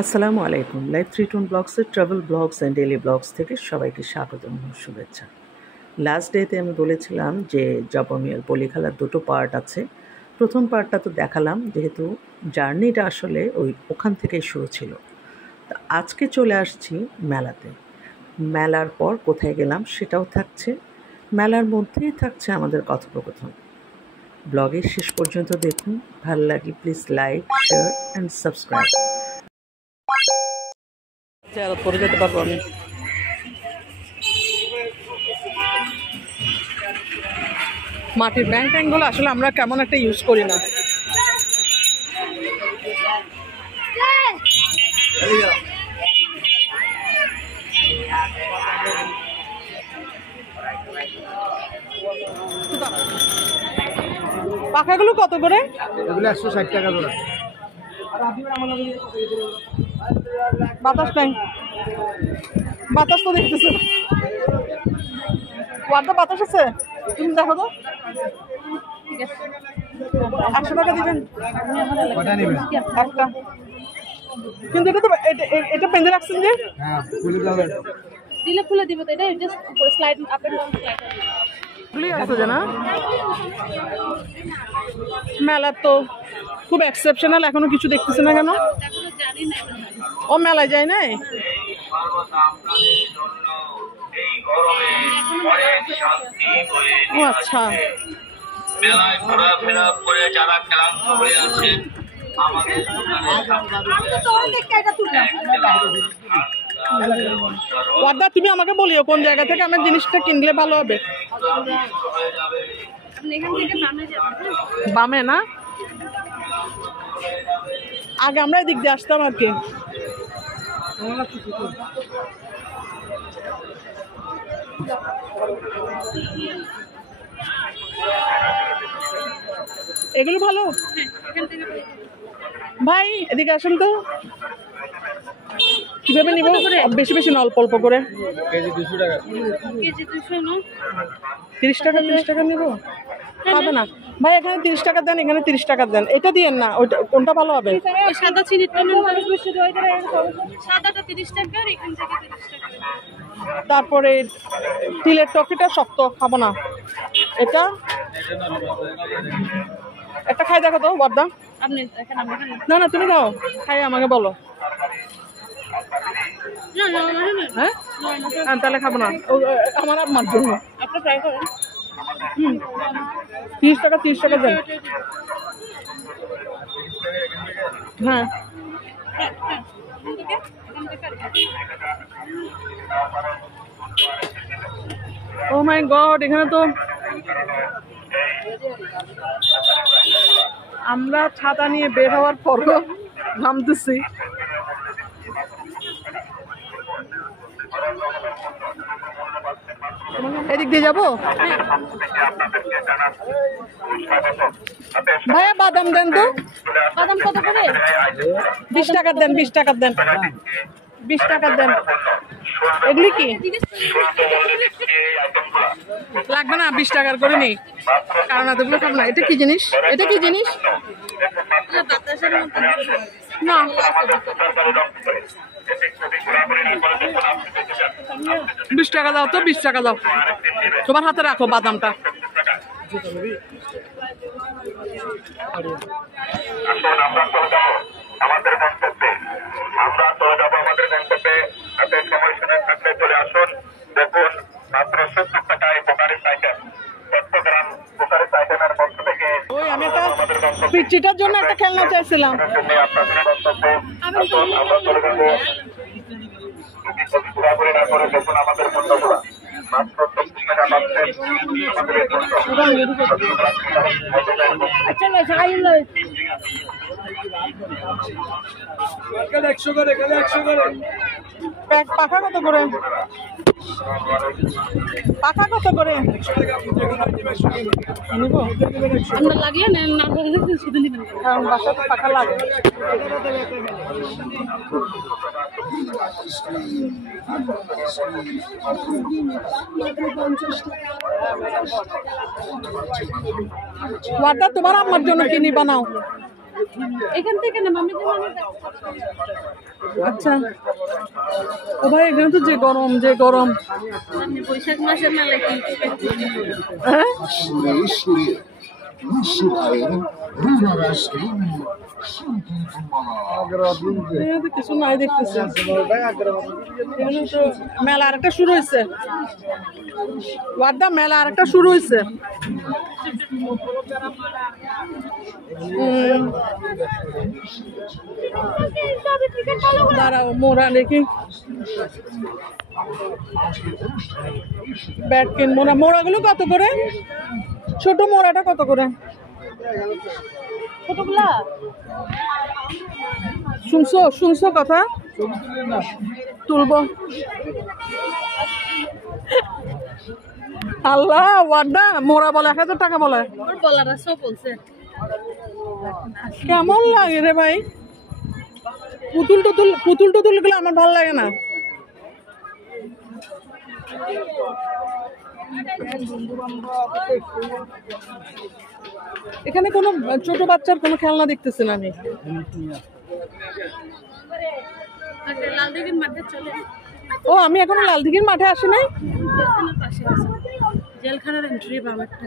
আসসালামু আলাইকুম। লাইফ 3 ব্লগসের travel blogs and daily blogs থেকে সবাইকে স্বাগতম ও শুভেচ্ছা। লাস্ট ডেতে আমি বলেছিলাম যে জবমিয়ার পলিখেলার 2টো পার্ট আছে। প্রথম পার্টটা তো দেখালাম, যেহেতু জার্নিটা আসলে ওখান থেকেই শুরু ছিল। তো আজকে চলে আসছি মেলাতে। মেলার পর কোথায় গেলাম সেটাও থাকছে, মেলার মধ্যেই থাকছে আমাদের কথোপকথন। ব্লগের শেষ পর্যন্ত দেখুন, ভালো লাগলে please like, share and subscribe. পরে যেতে পারবো আমি। মাটির ব্যাংক ট্যাঙ্কগুলো আসলে আমরা কেমন একটা ইউজ করি না। পাখাগুলো কত করে? এগুলো 160 টাকা জোড়া। বাতাস নাই, বাতাস তো দেখতেছো। ওয়ার্ডটা বাতাস আছে, তুমি দেখো তো। 100 টাকা দিবেন কটা নেবেন? একটা। কিন্তু এটা তো এটা বেঁধে রাখছেন যে। হ্যাঁ, খুলে যাবে। দিলে খুলে দিব তো, এটা জাস্ট উপরে slide up and down slide খুলে আছে যে না। মেলা তো খুব এক্সেপশনাল, এখনো কিছু দেখতেছে না কেন? এখনো জানি না। ও মেলায় যায় নাই? ও আচ্ছা। মেলায় ঘোরাফেরা করে যারা ক্লান্ত হয়ে আছেন ওয়াদা, তুমি আমাকে বলিও কোন জায়গা থেকে আমার জিনিসটা কিনলে ভালো হবে। আপনি এখান থেকে বামে যাবেন। বামে না, আগে আমরা এদিক দিয়ে আসতাম আর কি। এগুলো ভালো। এখান থেকে ভাই এদিকে আসুন তো। কিভাবে নিব? বেশি বেশি না, অল্প অল্প করে। কেজি 200 টাকা। কেজি 200 না? 30 টাকা নিব? পাবে না ভাই, এখানে 30 টাকা দেন, এখানে 30 টাকা দেন। এটা দিয়েন না, ওইটা কোনটা ভালো হবে? ওই সাদা চিনিটা নেন। সাদাটা 30 টাকা আর এখান থেকে 30 টাকা। তারপরে তিলের টফিটা শক্ত, খাবো না। এটা একটা খাই দেখো তো বর্দা। আপনি এখানে আমরা খান। না না, তুমি খাও, খাই আমাকে বলো। না না না না। হ্যাঁ, তাহলে খাবো না, আমার আম্মার জন্য। আপনি ট্রাই করেন। 30 টাকা দেন। হ্যাঁ, ও মাই গড, এখানে তো আমরা ছাতা নিয়ে বের হওয়ার পরও নামতেছি। এদিক দিয়ে যাবো। ভাইয়া বাদাম দেন তো। বাদাম কত করে? 20 টাকা দেন, 20 টাকা দেন, 20 টাকা দেন। এগুলি কি লাগবে না? 20 টাকার করে নেই, কারণ এতগুলো খাবো না। এটা কি জিনিস? এটা কি জিনিস? বাতাসের মধ্যে না, 20 টাকা দাও তো, 20 টাকা দাও। তোমার হাতে রাখো বাদামটা। আমাদের গন্তব্যে আমরা চলে যাবো। আমাদের গন্তব্যে এত সময়সীমা থাকলে চলে আসুন। দেখুন, মাত্র 70 টাকায় বোকারি সাইকেল। চট্টগ্রাম বোকারি সাইকেলের পক্ষ থেকে ওই আমি একটা পিচ্চিটার জন্য একটা খেলনা চাইছিলাম। আপনাদের গন্তব্যে আসুন, আমরা চলে যাবো। ঘোরাঘুরি না করে দেখুন আমাদের গন্তব্য মাত্র 70 টাকা পাচ্ছেন। এখানে 100 করে, এখানে 100 করে। পাখা কত করে? পাখা কত করে নিব? আমরা লাগিয়ে নেন না, শুধু নেবেন। কারণ বাসাতে পাখা লাগে। ওয়াদা, তোমার আম্মার জন্য কি নিবা? নাও। এখান থেকে না মামি আচ্ছা ও ভাই এখানে তো যে গরম যে গরম। বৈশাখ মাসের মেলা কি হ্যাঁ এখানে তো কিছু নাই দেখতেছি। এখানে তো মেলা আরেকটা শুরু হয়েছে, ওয়ার্দা মেলা আরেকটা শুরু হয়েছে। দাঁড়াও মোড়া দেখি, ব্যাট কিনবো না। মোড়াগুলো কত করে? ছোট মোড়াটা কত করে? ছোটগুলা শুনছো শুনছো কথা তুলবো। আল্লাহ ওয়ার্দা মোড়া বলে 1000 টাকা বলে। ওর বলারা সব বলছে কেমন লাগে রে ভাই? পুতুল টুতুল গুলো আমার ভালো লাগে না। এখানে কোনো ছোট বাচ্চার কোনো খেলনা দেখতেছি না আমি। লালদিঘির মাঠে চলে ও আমি এখনো লালদিঘির মাঠে আসি নাই। জেলখানার পাশে আছে, জেলখানার এন্ট্রি বাবারটা।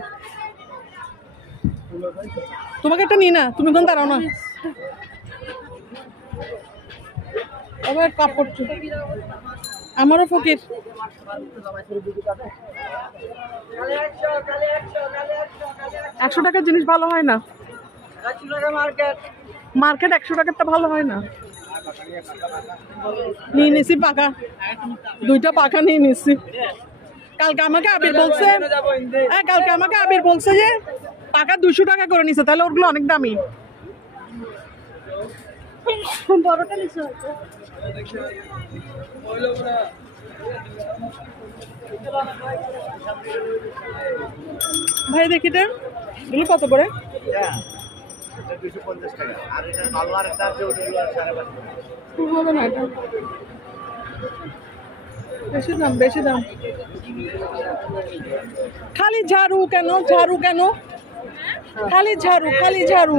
তোমাকে একটা নি না, তুমি কোন দাঁড়াও না। আবার কাপড় আমারও ফকির। একশো টাকার জিনিস ভালো হয় না। মার্কেট 100 টাকারটা ভালো হয় না। নিয়ে নিছি পাকা, 2টা পাকা নিয়ে নিছি। কালকে আমাকে আবির বলছে, কালকে আমাকে আবির বলছে যে পাকা 200 টাকা করে নিছে, তাহলে ওগুলো অনেক দামি। বড়টা নিচে ভাই দেখি রে এগুলো কত করে? 250 টাকা। আর এটা ভালো আরেকটা আছে, ওটা 5.5 হবে না, এটা বেশি দাম বেশি দাম। খালি ঝাড়ু কেন? ঝাড়ু কেন? খালি ঝাড়ু খালি ঝাড়ু।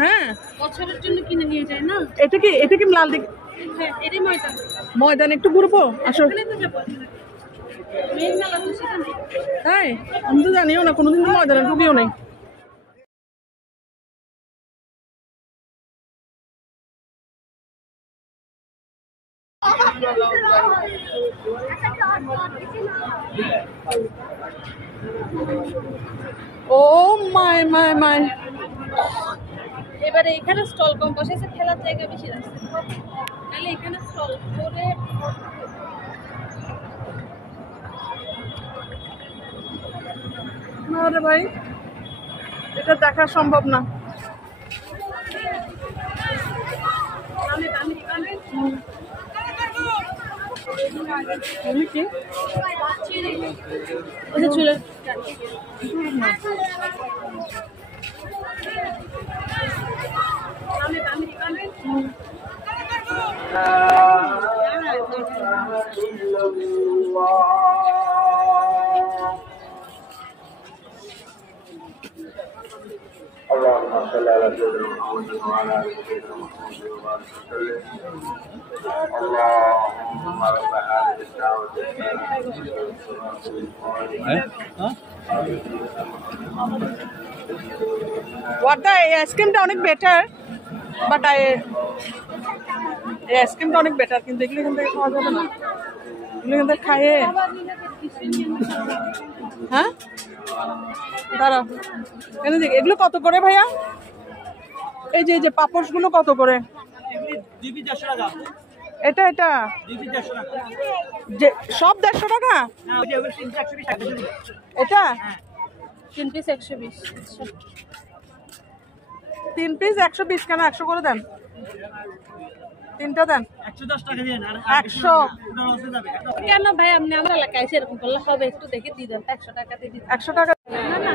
হ্যাঁ বছরের জন্য কিনে নিয়ে যায় না। এটা কি লাল দিক হ্যাঁ এরই ময়দান। ময়দান একটু ঘুরবো আসো। এখানে তো যাবো মেন মেলা তো সেখানে। তাই আমি তো জানিও না, কোনোদিন তো ময়দানে ঢুকিও নাই। ও মাই মাই মাই, এবারে এখানে স্টল কম বসেছে, খেলার জায়গা বেশি আছে, তাহলে এখানে স্টল করে না রে ভাই এটা দেখা সম্ভব না। কি চলে اللهم صل على سيدنا محمد وعلى ال سيدنا محمد وبارك وسلم. اللهم رب هذه الدعوه ওয়াটা এই আইসক্রিমটা অনেক বেটার, বাট এই আইসক্রিমটা অনেক বেটার, কিন্তু এগুলো এখান থেকে খাওয়া যাবে না। এগুলো এখান থেকে খাইয়ে হ্যাঁ দাঁড়া এখানে দেখ এগুলো কত করে ভাইয়া? এই যে পাপোশগুলো কত করে? এটা এটা যে সব 150 টাকা? এটা 3 পিস 120। 3 পিস 120 কেন? 100 করে দেন, 3টা দেন। 110 টাকা দিন আর 100 কেন ভাই আপনি আমার এলাকায় সেরকম করলে হবে? একটু দেখে দিয়ে দেন, 100 টাকা দিয়ে দিন। 100 টাকা। না না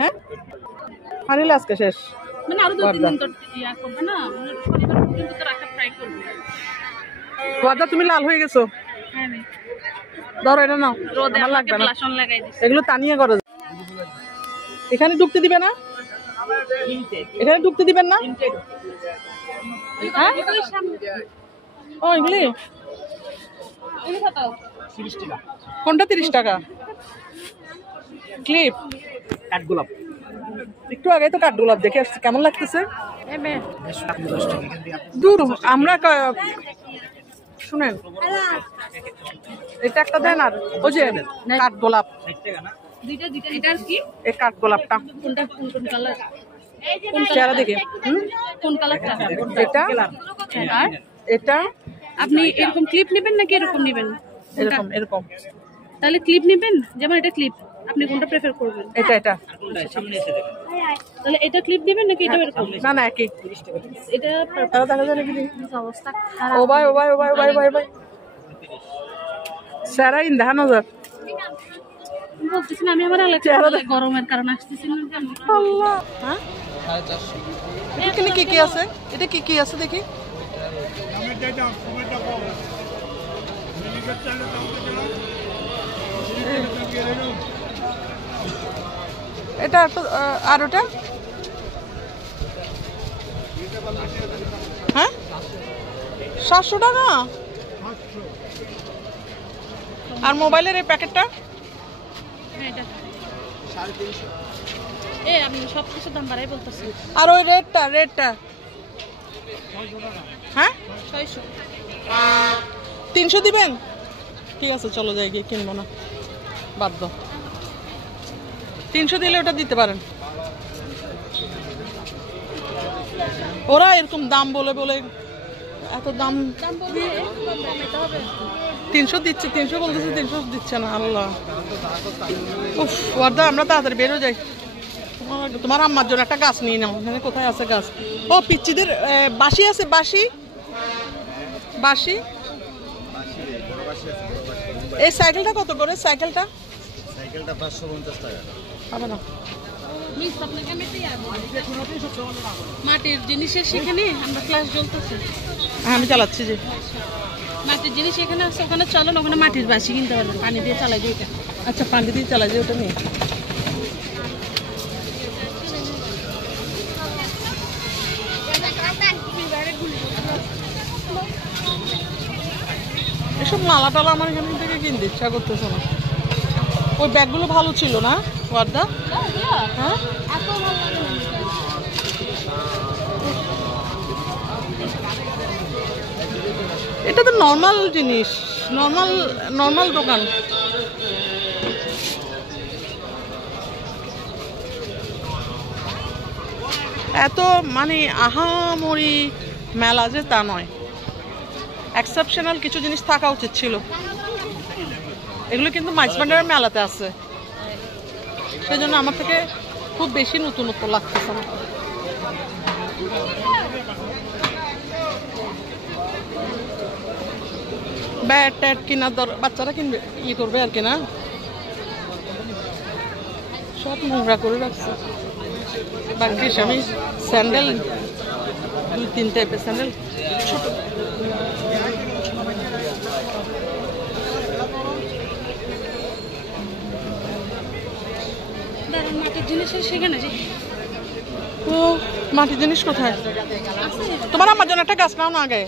হ্যাঁ ফানিল আজকে শেষ। মানে আরো 2-3 দিন তো ইয়া করবে না, মানে শনিবার পর্যন্ত তো রাখা ট্রাই করবে। ওয়াদা তুমি লাল হয়ে গেছো। হ্যাঁ নে ধরো এটা নাও, রোদে আমার আমাকে লাগবে না, ব্লাশন লাগাই দিছি। এগুলো তানিয়ে করো। এখানে ঢুকতে দিবে না? এখানে ঢুকতে দিবেন না? হ্যাঁ ও এগুলি কোনটা 30 টাকা? ক্লিপ কাঠগোলাপ একটু আগে তো কাঠগোলাপ দেখে আসছি, কেমন লাগতেছে? দূর আমরা শুনেন, এটা একটা দেন, আর ওই যে কাঠগোলাপ, এই কাঠগোলাপটা চেহারা দেখে কোন কালারটা? এটা আর এটা আপনি এরকম ক্লিপ নেবেন নাকি এরকম নেবেন? এরকম এরকম তাহলে ক্লিপ নেবেন, যেমন এটা ক্লিপ, আপনি কোনটা প্রেফার করবেন? এটা এটা তাহলে এটা ক্লিপ দিবেন নাকি এটা এরকম? না না একই। এটা তারা দেখা যায় নাকি? অবস্থা ও ভাই ও ভাই ও ভাই ও ভাই ভাই ভাই সারা ইন দেখা নজর বলতেছি না, আমি আমার এলাকায় গরমের কারণে আসতেছি না। আল্লাহ। হ্যাঁ এখানে কি কি আছে? এটা কি কি আছে দেখি। এটা আর ওটা হ্যাঁ 700 টাকা। আর মোবাইলের এই প্যাকেটটা আমি সব কিছুর দাম বাড়াই বলতেছি। আর ওই রেডটা হ্যাঁ 600 300 দিবেন? ঠিক আছে চলো যাই, গিয়ে কিনবো না, বাধ্য। 300 দিলে ওটা দিতে পারেন। ওরা এরকম দাম বলে বলে এত দাম 300 দিচ্ছে, 300 বলতেছে, 300 দিচ্ছে না। আল্লাহ উফ ওয়ার্দা, আমরা তাড়াতাড়ি বেরো যাই। তোমার আম্মার জন্য একটা গাছ নিয়ে নাও। এখানে কোথায় আছে গাছ? ও পিচ্চিদের বাঁশি আছে, বাঁশি বাঁশি। এই সাইকেলটা কত করে? সাইকেলটা 550 টাকা। হবে না। মাটির জিনিসের সেখানে আমরা ক্লাস চলতেছে। হ্যাঁ আমি চালাচ্ছি যে মাটির জিনিস এখানে আছে, ওখানে চলেন, ওখানে মাটির বাসি কিনতে পারবেন, পানি দিয়ে চালাই দিয়ে। আচ্ছা পানি দিয়ে চালাই যে ওটা নিয়ে। এসব মালা টালা আমার এখান থেকে কিনতে ইচ্ছা করতেছে না। ওই ব্যাগগুলো ভালো ছিল না ওয়ার্দা? হ্যাঁ এটা তো নর্মাল জিনিস, নর্মাল দোকান। এত মানে আহামরি মেলা যে তা নয়, এক্সেপশনাল কিছু জিনিস থাকা উচিত ছিল। এগুলো কিন্তু মাইজবান্ডারের মেলাতে আছে, সেই জন্য আমার থেকে খুব বেশি নতুনত্ব লাগতেছে না। ব্যাট ট্যাট কিনার বাচ্চারা কিনবে, ইয়ে করবে আর কি না, সব নোংরা করে রাখছে। বাকি আমি স্যান্ডেল 2-3 টাইপের স্যান্ডেল ছোট। মাটির জিনিস সেখানে যে ও মাটির জিনিস কোথায়? তোমার আমার জন্য একটা গাছ নাও না আগে।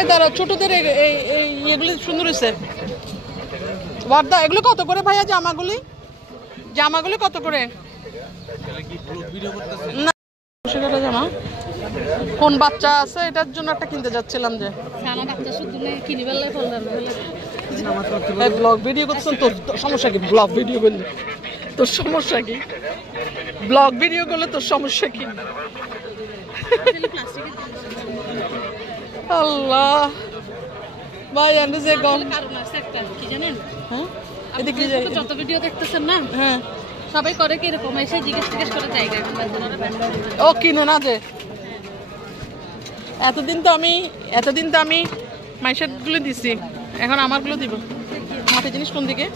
এই দাঁড়া, ছোটদের এগুলি সুন্দর হয়েছে। ওয়ার্দা এগুলো কত করে ভাইয়া? জামাগুলি কত করে? না জামা কোন বাচ্চা আছে এটার জন্য একটা কিনতে যাচ্ছিলাম যে ব্লগ ভিডিও করতেছেন। তোর সমস্যা কি? ব্লগ ভিডিও করলে তোর সমস্যা কি? ব্লগ ভিডিও করলে তোর সমস্যা কি? আল্লাহ ভাই আমি যে গম কি জানেন, হ্যাঁ এদিকে যত ভিডিও দেখতেছেন না, হ্যাঁ সবাই করে কি এরকম এসে জিজ্ঞেস করে জায়গা ও কিনো না যে। এতদিন তো আমি মাইশার্ট গুলো দিছি, এখন আমারগুলো দিব। মাটির জিনিস কোন দিকে?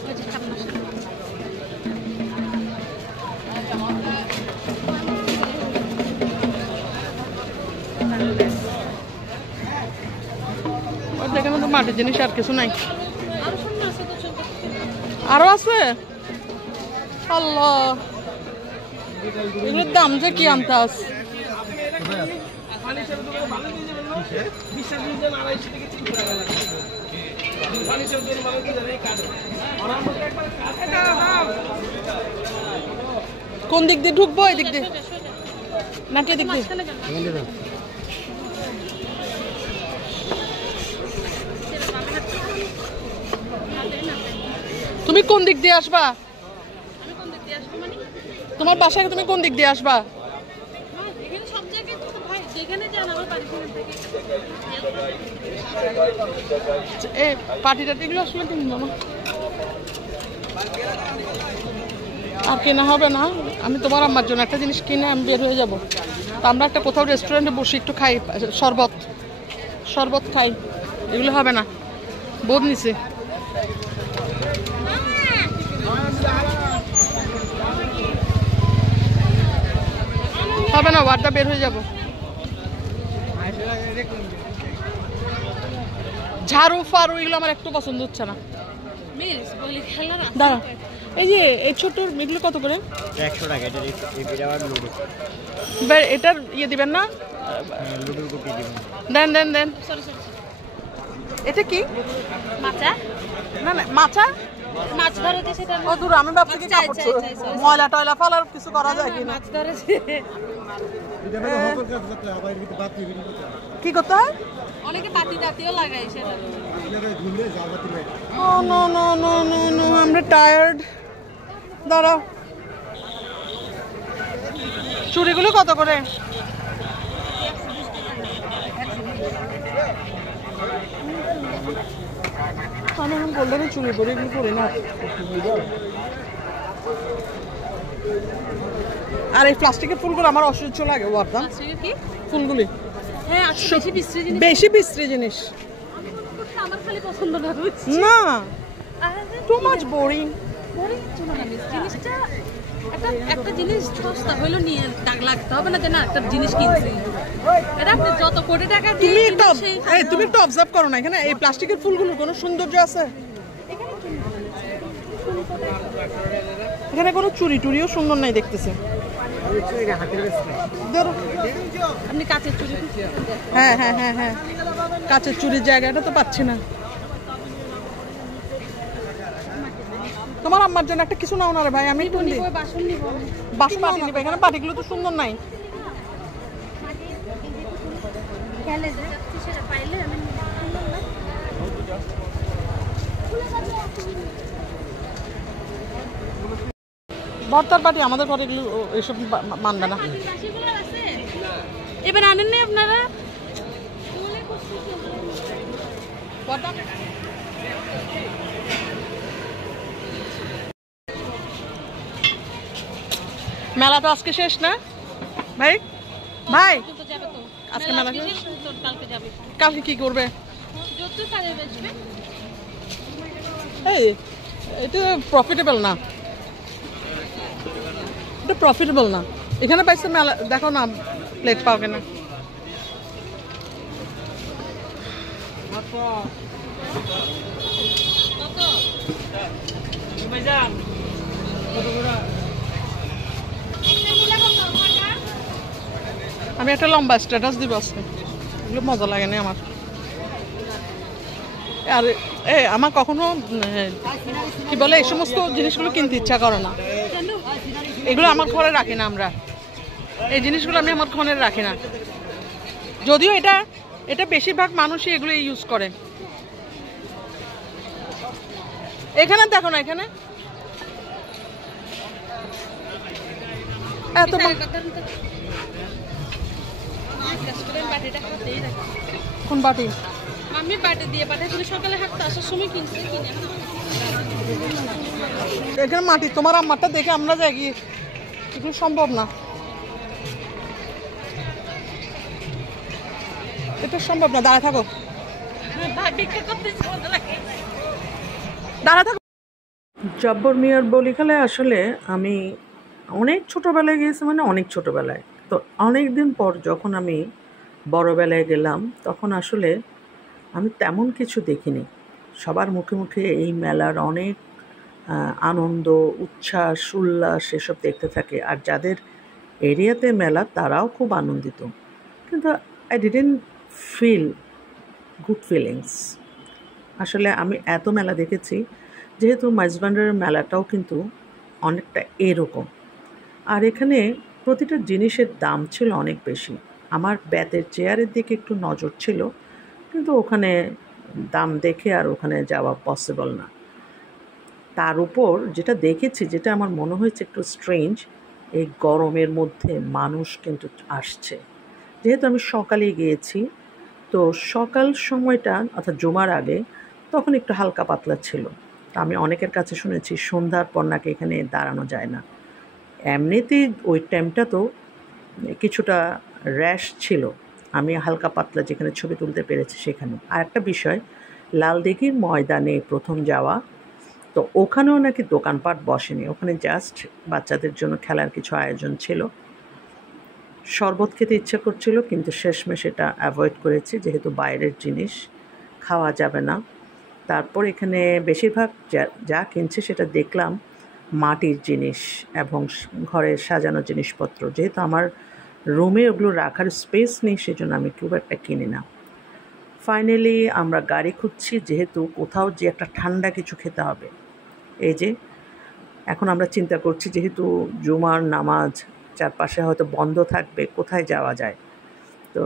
মাটির জিনিস আর কিছু নাই। আরো সুন্দর আছে তো ছোট। আরো আছে? আল্লাহ, এগুলোর দাম যে কি আনতাস। কোন দিক দিয়ে ঢুকবো? এই দিক দিয়ে না, কে দিক দিয়ে? তুমি কোন দিক দিয়ে আসবা? আমি কোন দিক দিয়ে আসবো মানে? তোমার বাসায় তুমি কোন দিক দিয়ে আসবা? এখানে সব জায়গায় তো ভাই যেখানে যান আমার বাড়ি থেকে এই পার্টি টাটিগুলো আসলে কিনবো না, আর কেনা হবে না। আমি তোমার আম্মার জন্য একটা জিনিস কিনে আমি বের হয়ে যাব। তো আমরা একটা কোথাও রেস্টুরেন্টে বসে একটু খাই, শরবত খাই। এগুলো হবে না, বোধ নিছে। হবে না, ওয়ার্ডটা বের হয়ে যাব। ঝাড়ু ফাড়ু এগুলো আমার একটু পছন্দ হচ্ছে না। মিলস বলি খেলার আছে। দাঁড়া, এই যে এই ছোট এগুলো কত করে? 100 টাকা। এটা আবার লুডো। এটার ইয়ে দিবেন না? লুডোর গুটি দিবেন। দেন। Sorry sorry. এটা কি? মাছা? না মাছা? মাছ ধরে যে সেটা ও দূর, আমি ভাবছি কি কাপড় ময়লা টয়লা ফালার কিছু করা যায় কিনা। মাছ ধরেছে। কি করতে হয়? অনেকে পাতি টাতিও লাগায় সেটা। ও no no no no no, আমরা টায়ার্ড। দাঁড়াও, চুড়িগুলো কত করে? আমি এখন গোল্ডেনের চুড়ি পরি, এগুলো পরি না। আর এই প্লাস্টিকের ফুলগুলো আমার অসহ্য লাগে। ওয়ার্দান প্লাস্টিকের কি? ফুলগুলি হ্যাঁ আচ্ছা, বেশি বিশ্রী জিনিস। বেশি বিশ্রী জিনিস আমার খালি পছন্দ না। না, টু মাচ বোরিং। জিনিসটা একটা জিনিস সস্তা হইলো নিয়ে দাগ লাগতে হবে না যে না একটা জিনিস কিনছি। এটা আপনি যত কোটি টাকা দিয়ে তুমি একটা কিনবেন সেই তুমি একটু অবজার্ভ করো না, এখানে এই প্লাস্টিকের ফুলগুলোর কোনো সৌন্দর্য আছে? এখানে কোনো চুরি টুরিও সুন্দর নাই দেখতেছে। ধরো। আপনি কাচের চুড়ি হ্যাঁ, কাচের চুরির জায়গাটা তো পাচ্ছি না। তোমার আম্মার জন্য একটা কিছু নাও না রে ভাই। আমি বাসন নিব। বাসন পাটি নিবে, এখানে পাটিগুলো তো সুন্দর নাই। খেলে যাচ্ছি সেটা পাইলে আমি ভর্তার পাটি আমাদের ঘরে এগুলো এইসব মানবে না। এবার আনেন নি আপনারা? মেলা তো আজকে শেষ না ভাই? ভাই যাবে তো আজকে মেলা শেষ, কালকে যাবে। কালকে কি করবে? যত কাজে বেচবে। এই এটা প্রফিটেবল না, এটা প্রফিটেবল না। এখানে পাইছে মেলা, দেখো না প্লেট পাও কেনা। আমি একটা লম্বা স্ট্যাটাস দিব আজকে, এগুলো মজা লাগে না আমার। আর আমার কখনো কি বলে এই সমস্ত জিনিসগুলো কিনতে ইচ্ছা করে না। এগুলো আমার ঘরে রাখি না আমরা, এই জিনিসগুলো আমি আমার ঘরে রাখি না। যদিও এটা বেশিরভাগ মানুষই এগুলো ইউজ করে। এখানে দেখো না, এখানে এত কোন বাটি? আমি বাটি দিয়ে পাঠাইছিল সকালে হাঁটতে আসার সময় কিনছি কিনে। এখানে মাটি, তোমার আম্মারটা দেখে আমরা যাই গিয়ে, এগুলো সম্ভব না, এটা সম্ভব না। দাঁড়া থাকো, দাঁড়া থাকো। জব্বর মিয়ার বলিখালে আসলে আমি অনেক ছোটোবেলায় গিয়েছি, মানে অনেক ছোটোবেলায়। তো অনেক দিন পর যখন আমি বড়বেলায় গেলাম, তখন আসলে আমি তেমন কিছু দেখিনি। সবার মুখে মুখে এই মেলার অনেক আনন্দ, উচ্ছ্বাস, উল্লাস এসব দেখতে থাকে। আর যাদের এরিয়াতে মেলা তারাও খুব আনন্দিত, কিন্তু I didn't feel good feelings. আসলে আমি এত মেলা দেখেছি, যেহেতু মাইজভান্ডারের মেলাটাও কিন্তু অনেকটা এরকম। আর এখানে প্রতিটা জিনিসের দাম ছিল অনেক বেশি। আমার বেতের চেয়ারের দিকে একটু নজর ছিল, কিন্তু ওখানে দাম দেখে আর ওখানে যাওয়া পসিবল না। তার উপর যেটা দেখেছি, যেটা আমার মনে হয়েছে একটু স্ট্রেঞ্জ, এই গরমের মধ্যে মানুষ কিন্তু আসছে। যেহেতু আমি সকালে গিয়েছি, তো সকাল সময়টা অর্থাৎ জুমার আগে তখন একটু হালকা পাতলা ছিল। আমি অনেকের কাছে শুনেছি সন্ধ্যার পর নাকি এখানে দাঁড়ানো যায় না। এমনিতেই ওই টাইমটা তো কিছুটা র্যাশ ছিল, আমি হালকা পাতলা যেখানে ছবি তুলতে পেরেছি সেখানে। আর একটা বিষয়, লালদিঘির ময়দানে প্রথম যাওয়া, তো ওখানেও নাকি দোকানপাট বসেনি, ওখানে জাস্ট বাচ্চাদের জন্য খেলার কিছু আয়োজন ছিল। শরবত খেতে ইচ্ছা করছিল, কিন্তু শেষমেশ এটা অ্যাভয়েড করেছি, যেহেতু বাইরের জিনিস খাওয়া যাবে না। তারপর এখানে বেশিরভাগ যা কিনছে সেটা দেখলাম মাটির জিনিস এবং ঘরের সাজানো জিনিসপত্র। যেহেতু আমার রুমে ওগুলো রাখার স্পেস নেই, সেজন্য আমি খুব একটা কিনি না। ফাইনালি আমরা গাড়ি খুঁজছি, যেহেতু কোথাও যে একটা ঠান্ডা কিছু খেতে হবে। এই যে এখন আমরা চিন্তা করছি, যেহেতু জুমার নামাজ চারপাশে হয়তো বন্ধ থাকবে, কোথায় যাওয়া যায়। তো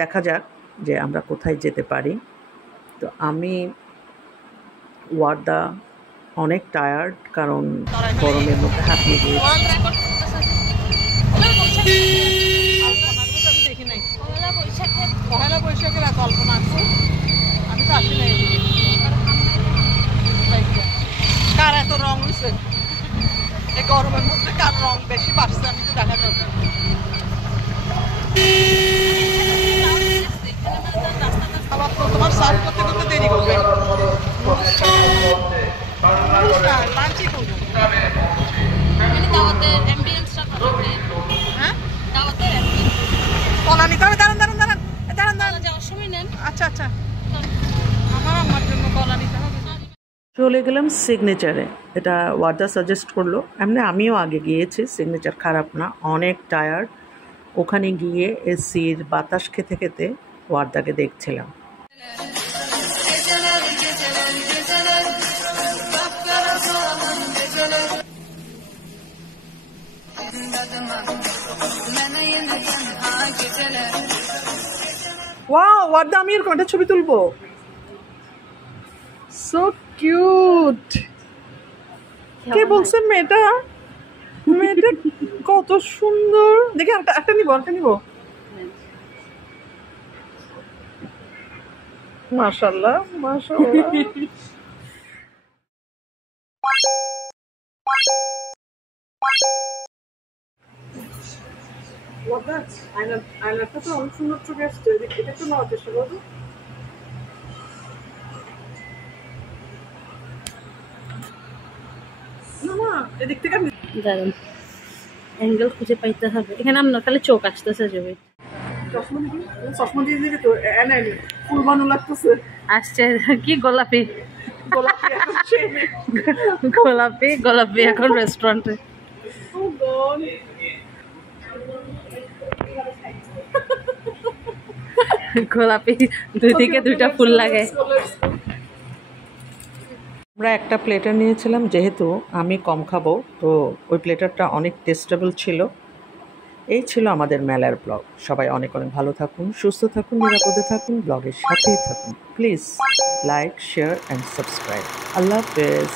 দেখা যাক যে আমরা কোথায় যেতে পারি। তো আমি ওয়ার্দা অনেক টায়ার্ড, কারণ গরমের মধ্যে হাঁপিয়ে গিয়েছি। ওয়ার্ল্ড রেকর্ড করতেছে। ওনার বৈশাখ আমি দেখি নাই। পয়লা বৈশাখে পহেলা বৈশাখের কল্পনা আছে, আমি তো আসি নাই এদিকে। কার এত রং হয়েছে এই গরমের মধ্যে, কার রং বেশি বাড়ছে আমি তো দেখা যাবে। আবার তো তোমার সার্ভ করতে করতে দেরি করবে। লাঞ্চই করবো। মানে দাওয়াতের অ্যাম্বিয়েন্সটা ভালো। হ্যাঁ, দাওয়াতের অ্যাম্বিয়েন্স কলা নিতে হবে। দাঁড়ান দাঁড়ান দাঁড়ান দাঁড়ান দাঁড়ান। যাওয়ার সময় নেন। আচ্ছা আচ্ছা, আমার জন্য কলা নিতে হবে। চলে গেলাম সিগনেচারে। এটা ওয়ার্দা সাজেস্ট করলো, এমনি আমিও আগে গিয়েছি, সিগনেচার খারাপ না। অনেক টায়ার্ড, ওখানে গিয়ে এসির বাতাস খেতে খেতে ওয়ার্দাকে দেখছিলাম। ওয়াও, ওয়ার্দা আমি এরকম একটা ছবি তুলবো। So cute. কে বলছে মেয়েটা? মেয়েটা কত সুন্দর। দেখি একটা নিব, একটা নিব। মাশাআল্লাহ মাশাআল্লাহ। আয়নাটা তো অনেক সুন্দর ছবি আসছে। এটা একটু নেওয়ার চেষ্টা করবো। না না, এদিক থেকে দাঁড়ান, অ্যাঙ্গেল খুঁজে পাইতে হবে। এখানে আপনার খালি চোখ আসতেছে ছবি। চশমা দিয়ে দিবি তো? ফুল বানু লাগতেছে। আসছে কি গোলাপি গোলাপি এখন সেই গোলাপি গোলাপি এখন রেস্টুরেন্টে। গোলাপি দুই দিকে দুইটা ফুল লাগে। আমরা একটা প্লেটার নিয়েছিলাম, যেহেতু আমি কম খাবো, তো ওই প্লেটারটা অনেক টেস্টেবল ছিল। এই ছিল আমাদের মেলার ব্লগ। সবাই অনেক অনেক ভালো থাকুন, সুস্থ থাকুন, নিরাপদে থাকুন, ব্লগের সাথেই থাকুন। Please like, share and subscribe. আল্লাহ হাফেজ।